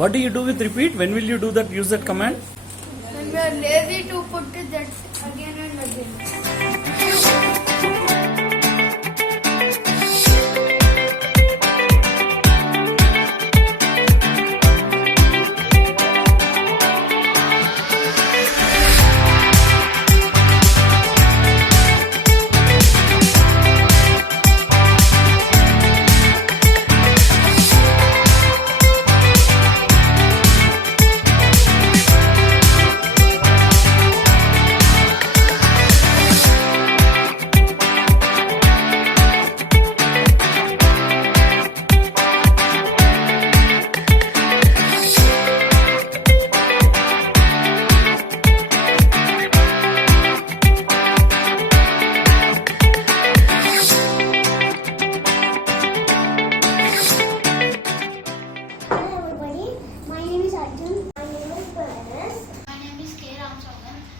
What do you do with repeat? When will you do that? Use that command? When we are lazy to put it that again and again.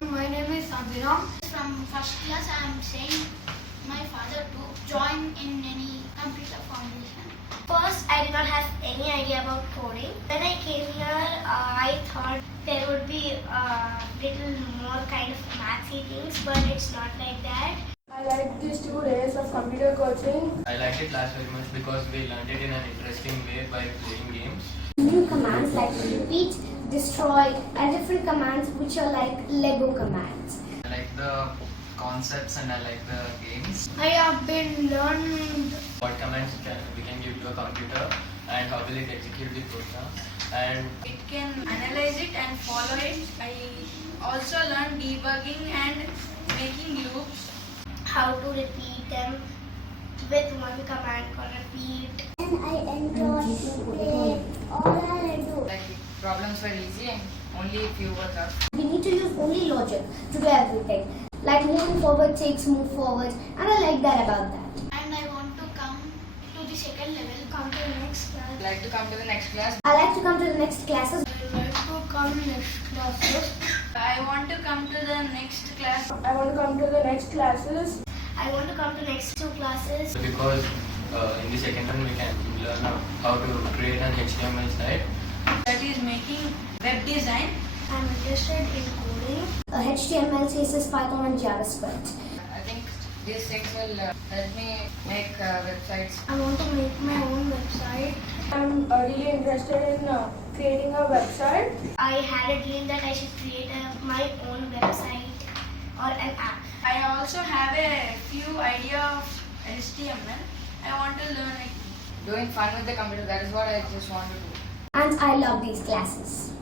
My name is Abhiram. From first class, I am saying my father to join in any computer foundation. First, I did not have any idea about coding. When I came here, I thought there would be little more kind of mathsy things, but it's not like that. I like these 2 days of computer coaching. I liked it last very much because we learned it in an interesting way by playing games. New commands like repeat, destroy, and different commands which are like Lego commands. I like the concepts and I like the games. I have been learning What commands we can give to a computer and how will it execute the program. And It can analyze it and follow it. I also learned debugging and making loops. How to repeat them with one command called repeat. And I enjoy play all I do. Like problems were easy and only few were tough. We need to use only logic to do everything. Like moving forward takes move forward, and I like that about that. And I want to come to the second level, come to the next class. I'd like to come to the next class. I like to come to the next classes. I like to come next classes. I want to come to the next class. I want to come to the next classes. I want to come to next 2 classes. because in the second one we can learn how to create an HTML site. That is making web design. I'm interested in coding. HTML, CSS, Python, and JavaScript. I think these things will help me make websites. I want to make my own website. I'm really interested in creating a website. I had a dream that I should create my own website or an app. I also have a few idea of HTML. I want to learn it. Doing fun with the computer, that is what I just want to do. And I love these classes.